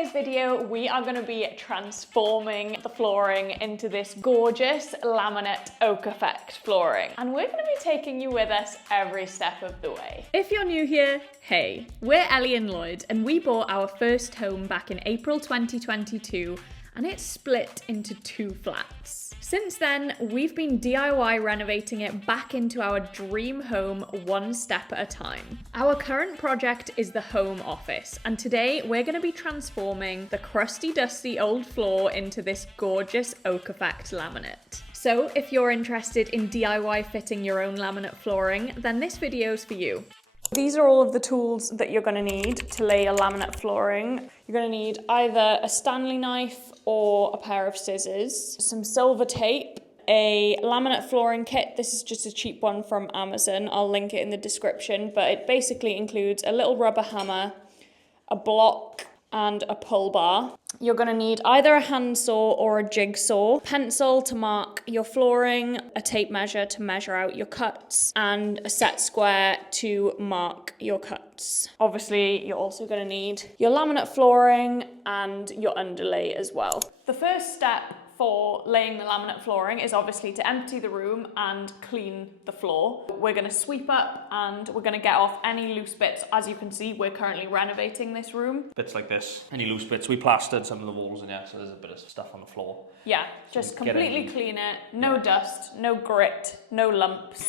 today's video, we are going to be transforming the flooring into this gorgeous laminate oak effect flooring. And we're going to be taking you with us every step of the way. If you're new here, hey, we're Ellie and Lloyd, and we bought our first home back in April 2022, and it's split into 2 flats. Since then, we've been DIY renovating it back into our dream home one step at a time. Our current project is the home office, and today we're going to be transforming the crusty dusty old floor into this gorgeous oak effect laminate. So if you're interested in DIY fitting your own laminate flooring, then this video's for you. These are all of the tools that you're going to need to lay a laminate flooring. You're going to need either a Stanley knife or a pair of scissors, some silver tape, a laminate flooring kit. This is just a cheap one from Amazon. I'll link it in the description, but it basically includes a little rubber hammer, a block, and a pull bar. You're going to need either a handsaw or a jigsaw, pencil to mark your flooring, a tape measure to measure out your cuts, and a set square to mark your cuts. Obviously, you're also going to need your laminate flooring and your underlay as well. The first step for laying the laminate flooring is obviously to empty the room and clean the floor. We're going to sweep up and we're going to get off any loose bits. As you can see, we're currently renovating this room. Bits like this, any loose bits. We plastered some of the walls in there, so there's a bit of stuff on the floor. Yeah, just completely clean it. No dust, no grit, no lumps.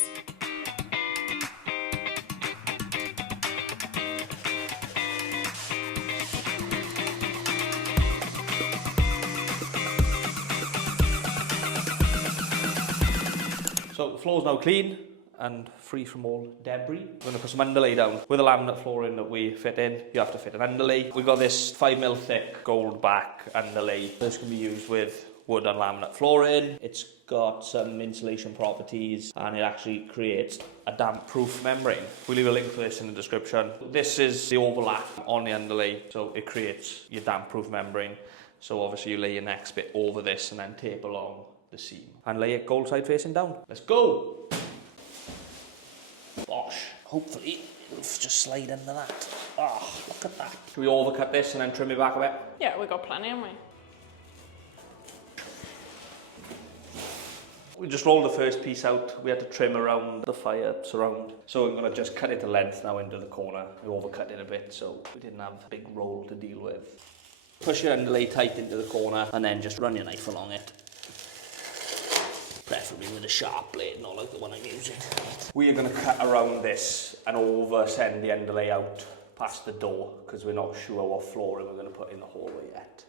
So the floor's now clean and free from all debris. We're going to put some underlay down. With the laminate flooring that we fit in, you have to fit an underlay. We've got this 5mm thick gold back underlay. This can be used with wood and laminate flooring. It's got some insulation properties and it actually creates a damp-proof membrane. We'll leave a link for this in the description. This is the overlap on the underlay, so it creates your damp-proof membrane. So obviously you lay your next bit over this and then tape along the seam and lay it gold side facing down. Let's go! Bosh. Hopefully it'll just slide into that. Oh, look at that. Can we overcut this and then trim it back a bit? Yeah, we've got plenty, haven't we? We just rolled the first piece out. We had to trim around the fire surround. So I'm going to just cut it to length now into the corner. We overcut it a bit so we didn't have a big roll to deal with. Push your underlay tight into the corner and then just run your knife along it. Preferably with a sharp blade, not like the one I'm using. We are going to cut around this and over send the underlay out past the door because we're not sure what flooring we're going to put in the hallway yet.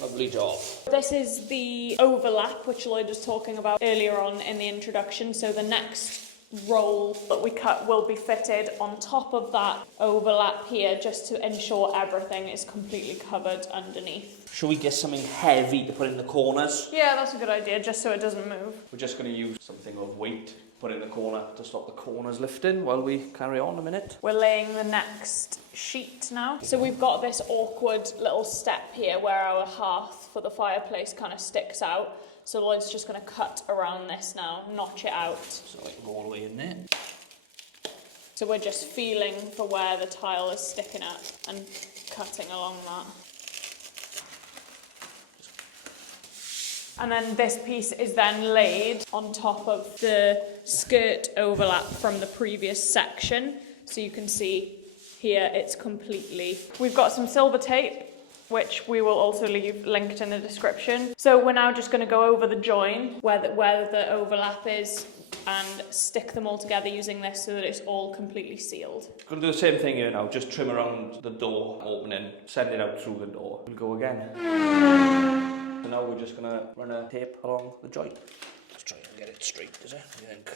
Lovely job. This is the overlap which Lloyd was talking about earlier on in the introduction. So the next roll that we cut will be fitted on top of that overlap here just to ensure everything is completely covered underneath. Should we get something heavy to put in the corners? Yeah, that's a good idea, just so it doesn't move. We're just going to use something of weight, put in the corner to stop the corners lifting while we carry on a minute. We're laying the next sheet now. So we've got this awkward little step here where our hearth for the fireplace kind of sticks out. So Lloyd's just going to cut around this now, notch it out. So it can go all the way in there. So we're just feeling for where the tile is sticking at and cutting along that. And then this piece is then laid on top of the skirt overlap from the previous section. So you can see here it's completely... We've got some silver tape, which we will also leave linked in the description. So we're now just going to go over the join where the overlap is and stick them all together using this so that it's all completely sealed. Going to do the same thing here now, just trim around the door opening, send it out through the door. We'll go again. So now we're just going to run a tape along the joint. Let's try and get it straight, is it? What do you think?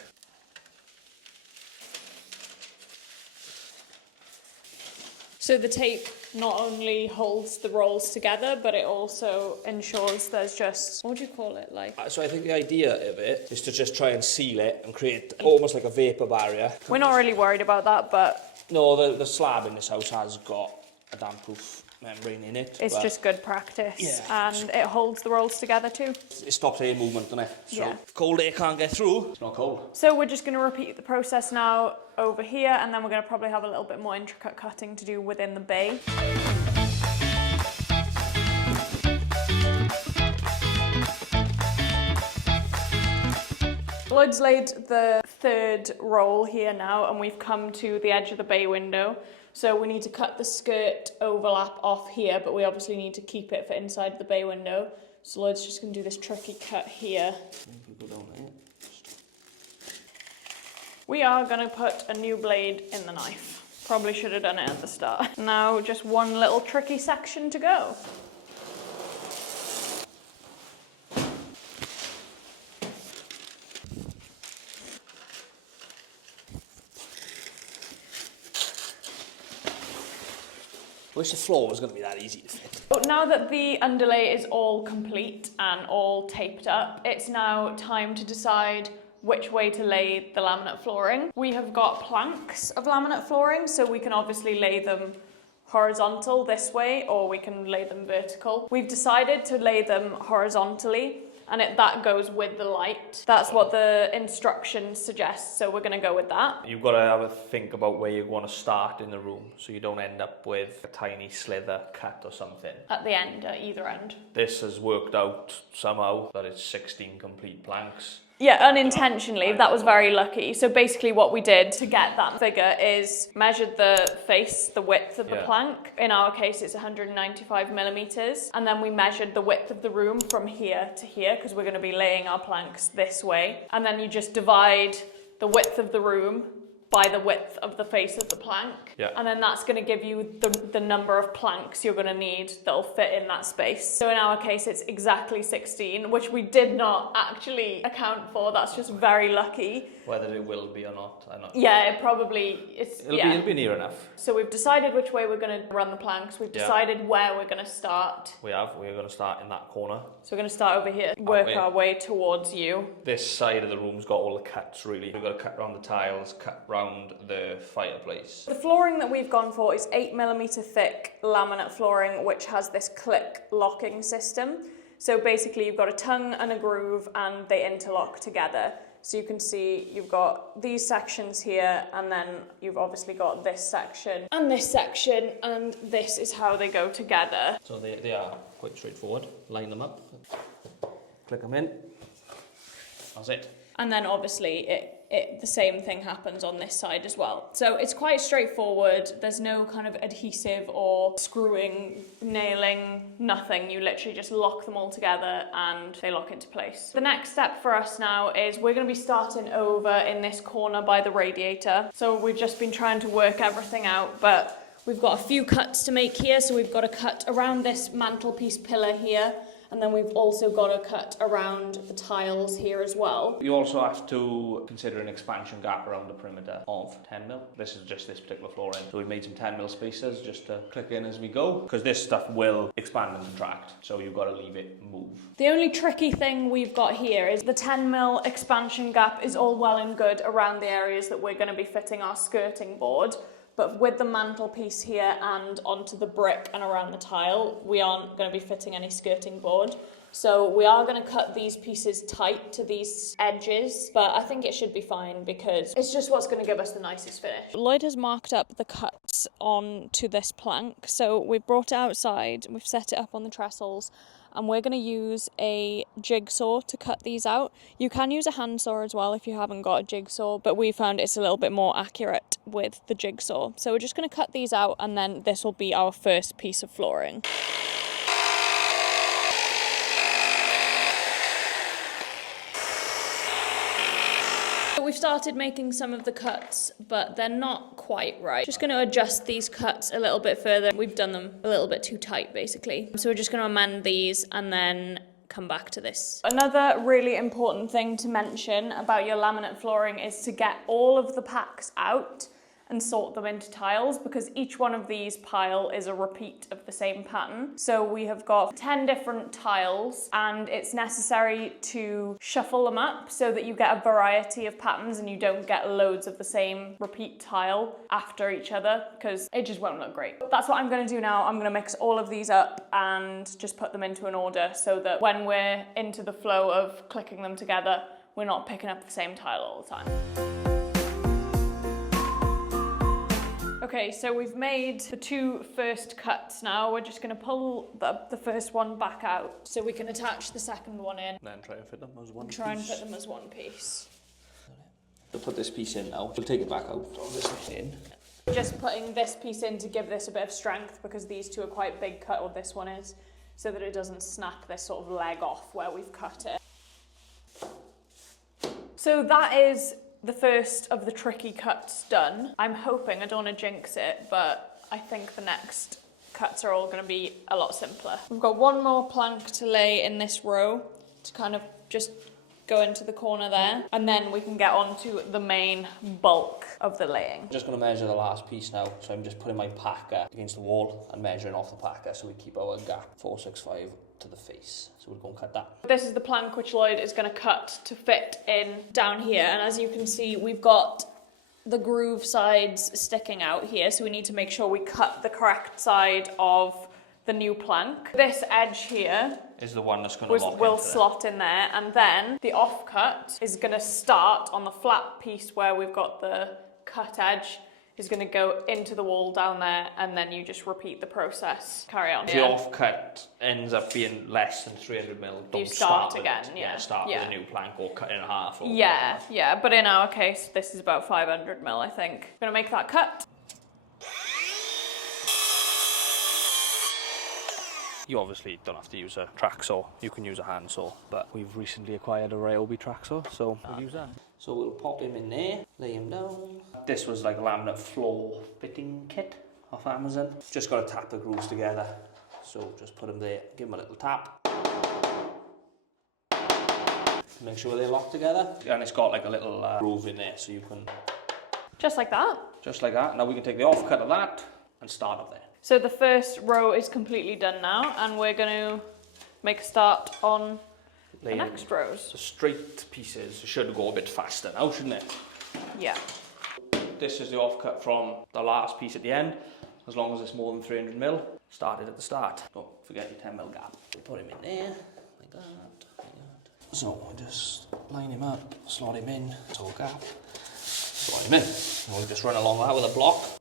So the tape not only holds the rolls together, but it also ensures there's just, what would you call it, like? So I think the idea of it is to just try and seal it and create almost like a vapour barrier. We're not really worried about that, but... No, the slab in this house has got a damp-proof membrane in it. It's just good practice, and it holds the rolls together too. It stops air movement, doesn't it? So Yeah. if cold air can't get through, it's not cold. So we're just going to repeat the process now over here, and then we're going to probably have a little bit more intricate cutting to do within the bay. Lloyd's laid the third roll here now, and we've come to the edge of the bay window. So we need to cut the skirt overlap off here, but we obviously need to keep it for inside the bay window. So Lloyd's just going to do this tricky cut here. We are going to put a new blade in the knife. Probably should have done it at the start. Now just one little tricky section to go. I wish the floor was going to be that easy to fit. But now that the underlay is all complete and all taped up, it's now time to decide which way to lay the laminate flooring. We have got planks of laminate flooring, so we can obviously lay them horizontal this way, or we can lay them vertical. We've decided to lay them horizontally, and that goes with the light. That's what the instructions suggest, so we're going to go with that. You've got to have a think about where you want to start in the room, so you don't end up with a tiny slither cut or something. At the end, at either end. This has worked out somehow that it's 16 complete planks. Yeah, unintentionally, that was very lucky. So basically what we did to get that figure is measured the face, the width of the plank. In our case, it's 195 millimeters. And then we measured the width of the room from here to here, because we're going to be laying our planks this way. And then you just divide the width of the room by the width of the face of the plank. Yeah. And then that's going to give you the number of planks you're going to need that'll fit in that space. So in our case, it's exactly 16, which we did not actually account for. That's just very lucky. Whether it will be or not, I'm not. Yeah, it'll be near enough. So we've decided which way we're going to run the planks. We've decided where we're going to start. We're going to start in that corner. So we're going to start over here, work our way towards you. This side of the room's got all the cuts, really. We've got to cut around the tiles, cut round the fireplace. The flooring that we've gone for is 8mm thick laminate flooring, which has this click locking system. So basically you've got a tongue and a groove, and they interlock together. So you can see you've got these sections here, and then you've obviously got this section, and this is how they go together. So they are quite straightforward. Line them up, click them in, that's it. And then obviously the same thing happens on this side as well. So it's quite straightforward. There's no kind of adhesive or screwing, nailing, nothing. You literally just lock them all together and they lock into place. The next step for us now is we're going to be starting over in this corner by the radiator. So we've just been trying to work everything out, but we've got a few cuts to make here. So we've got to cut around this mantelpiece pillar here. And then we've also got to cut around the tiles here as well. You also have to consider an expansion gap around the perimeter of 10mm. This is just this particular flooring. So we've made some 10mm spaces just to click in as we go, because this stuff will expand and contract. So you've got to leave it move. The only tricky thing we've got here is the 10mm expansion gap is all well and good around the areas that we're going to be fitting our skirting board. But with the mantelpiece here and onto the brick and around the tile, we aren't going to be fitting any skirting board. So we are going to cut these pieces tight to these edges, but I think it should be fine because it's just what's going to give us the nicest finish. Lloyd has marked up the cuts onto this plank. So we've brought it outside, we've set it up on the trestles, and we're going to use a jigsaw to cut these out. You can use a handsaw as well if you haven't got a jigsaw, but we found it's a little bit more accurate with the jigsaw. So we're just going to cut these out, and then this will be our first piece of flooring. We've started making some of the cuts, but they're not quite right. Just going to adjust these cuts a little bit further. We've done them a little bit too tight, basically. So we're just going to amend these and then come back to this. Another really important thing to mention about your laminate flooring is to get all of the packs out and sort them into tiles, because each one of these pile is a repeat of the same pattern. So we have got 10 different tiles, and it's necessary to shuffle them up so that you get a variety of patterns and you don't get loads of the same repeat tile after each other, because it just won't look great. That's what I'm going to do now. I'm going to mix all of these up and just put them into an order so that when we're into the flow of clicking them together, we're not picking up the same tile all the time. Okay, so we've made the 2 first cuts now. We're just going to pull the first one back out so we can attach the second one in. Then try and fit them as one piece. Try and fit them as one piece. We'll put this piece in now. We'll take it back out on this in. Just putting this piece in to give this a bit of strength, because these two are quite big cut, or this one is, so that it doesn't snap this sort of leg off where we've cut it. So that is the first of the tricky cuts done. I'm hoping, I don't want to jinx it, but I think the next cuts are all going to be a lot simpler. We've got one more plank to lay in this row to kind of just go into the corner there, and then we can get on to the main bulk of the laying. I'm just going to measure the last piece now, so I'm just putting my packer against the wall and measuring off the packer so we keep our gap 465 to the face. So we'll go and cut that. This is the plank which Lloyd is going to cut to fit in down here, and as you can see, we've got the groove sides sticking out here, so we need to make sure we cut the correct side of the new plank. This edge here is the one that's going to will slot in there, and then the offcut is going to start on the flat piece where we've got the cut edge, is going to go into the wall down there, and then you just repeat the process. Carry on. If the offcut ends up being less than 300 mil, don't start again. Start with a new plank or cut in half. Or yeah, but in our case, this is about 500 mil, I think. I'm going to make that cut. You obviously don't have to use a track saw, you can use a hand saw, but we've recently acquired a Ryobi track saw, so we'll use that. So we'll pop him in there, lay him down. This was like a laminate floor fitting kit off Amazon. Just got to tap the grooves together, so just put them there, give them a little tap. Make sure they're locked together. And it's got like a little groove in there, so you can... Just like that? Just like that. Now we can take the offcut of that and start up there. So the first row is completely done now, and we're going to make a start on the next rows. So straight pieces should go a bit faster now, shouldn't it? Yeah. This is the offcut from the last piece at the end, as long as it's more than 300 mil. Started at the start. Don't forget your 10 mil gap. Put him in there, like that. So we'll just line him up, slot him in, so gap, slot him in. And we'll just run along that with a block.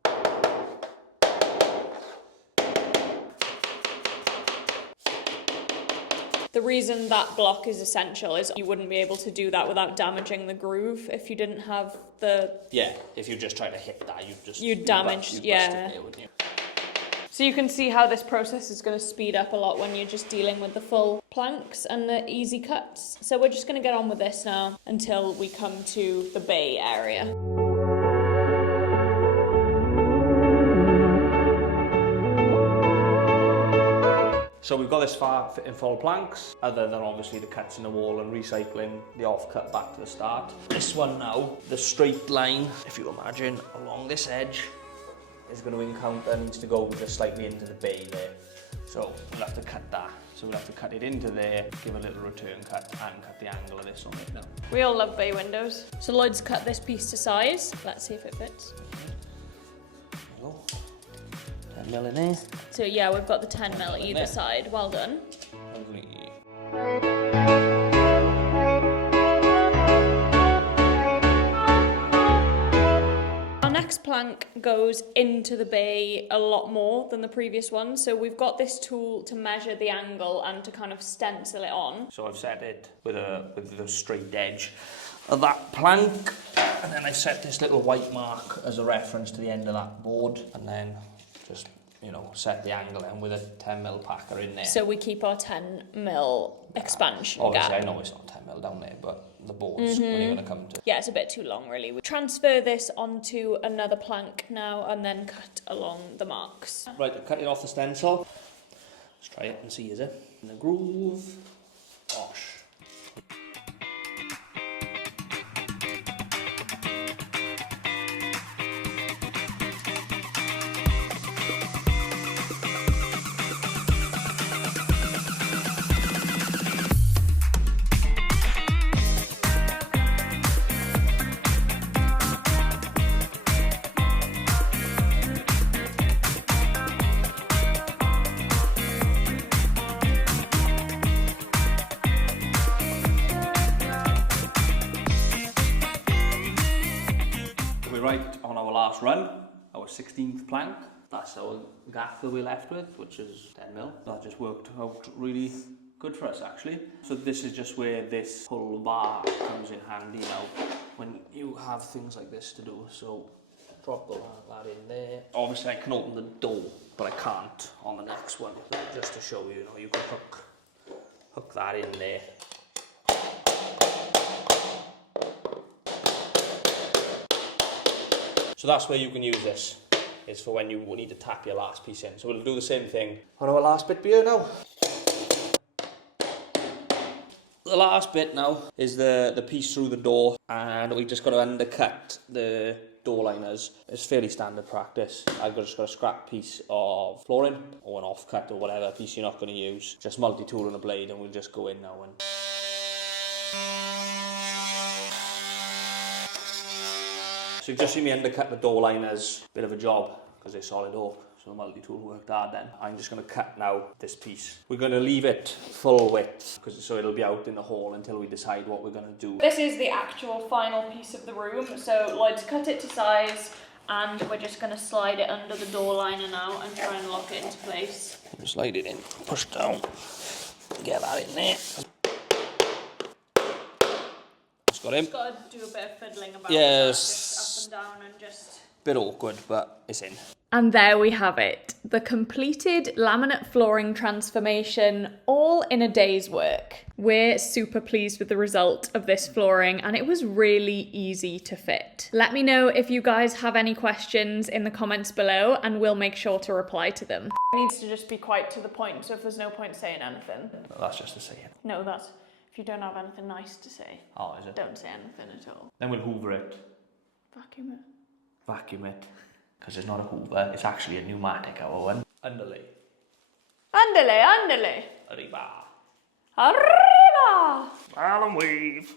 The reason that block is essential is you wouldn't be able to do that without damaging the groove if you didn't have the... Yeah, if you just try to hit that, you'd damage, yeah. There, wouldn't you? So you can see how this process is going to speed up a lot when you're just dealing with the full planks and the easy cuts. So we're just going to get on with this now until we come to the bay area. So we've got this far fitting full planks, other than obviously the cuts in the wall and recycling the offcut back to the start. This one now, the straight line, if you imagine, along this edge, is going to encounter, needs to go just slightly into the bay there. So we'll have to cut that. So we'll have to cut it into there, give a little return cut, and cut the angle of this on it now. We all love bay windows. So Lloyd's cut this piece to size. Let's see if it fits. There we go. 10 mil in there. So yeah, we've got the 10 mil either side. Well done. Lovely. Our next plank goes into the bay a lot more than the previous one. So we've got this tool to measure the angle and to kind of stencil it on. So I've set it with the straight edge of that plank, and then I've set this little white mark as a reference to the end of that board, and then just, you know, set the angle in with a 10 mil packer in there. So we keep our 10 mil expansion obviously, gap. I know it's not 10 mil down there, but the boards, when you're going to come to... Yeah, it's a bit too long, really. We transfer this onto another plank now and then cut along the marks. Right, I've cut it off the stencil. Let's try it and see, is it? In the groove. Gosh. last run, our 16th plank. That's our gap that we're left with, which is 10mm. That just worked out really good for us actually. So this is just where this pull bar comes in handy now when you have things like this to do. So drop that in there. Obviously I can open the door, but I can't on the next one. Just to show you, you can hook that in there. So that's where you can use this, is for when you need to tap your last piece in. So we'll do the same thing on our last bit here now. The last bit now is the piece through the door, and we just got to undercut the door liners. It's fairly standard practice. I've just got a scrap piece of flooring or an offcut or whatever piece you're not going to use. Just multi-tool and a blade, and we'll just go in now and... So you've just seen me undercut the door liners. Bit of a job because they're solid oak. So the multi-tool worked hard then. I'm just going to cut now this piece. We're going to leave it full width so it'll be out in the hall until we decide what we're going to do. This is the actual final piece of the room. So Lloyd's cut it to size, and we're just going to slide it under the door liner now and try and lock it into place. Slide it in, push down, get that in there. Just got him. Just got to do a bit of fiddling about yes. Just up and down and just... Bit awkward, but it's in. And there we have it, the completed laminate flooring transformation, all in a day's work. We're super pleased with the result of this flooring, and it was really easy to fit. Let me know if you guys have any questions in the comments below, and we'll make sure to reply to them. It needs to just be quite to the point, so if there's no point saying anything. That's just to say it. No, that's if you don't have anything nice to say. Oh, is it? Don't say anything at all. Then we'll hoover it. Vacuum it. Vacuum it. Because it's not a hoover, it's actually a pneumatic, our one. Underlay. Underlay, underlay. Arriba. Arriba! Allen weave.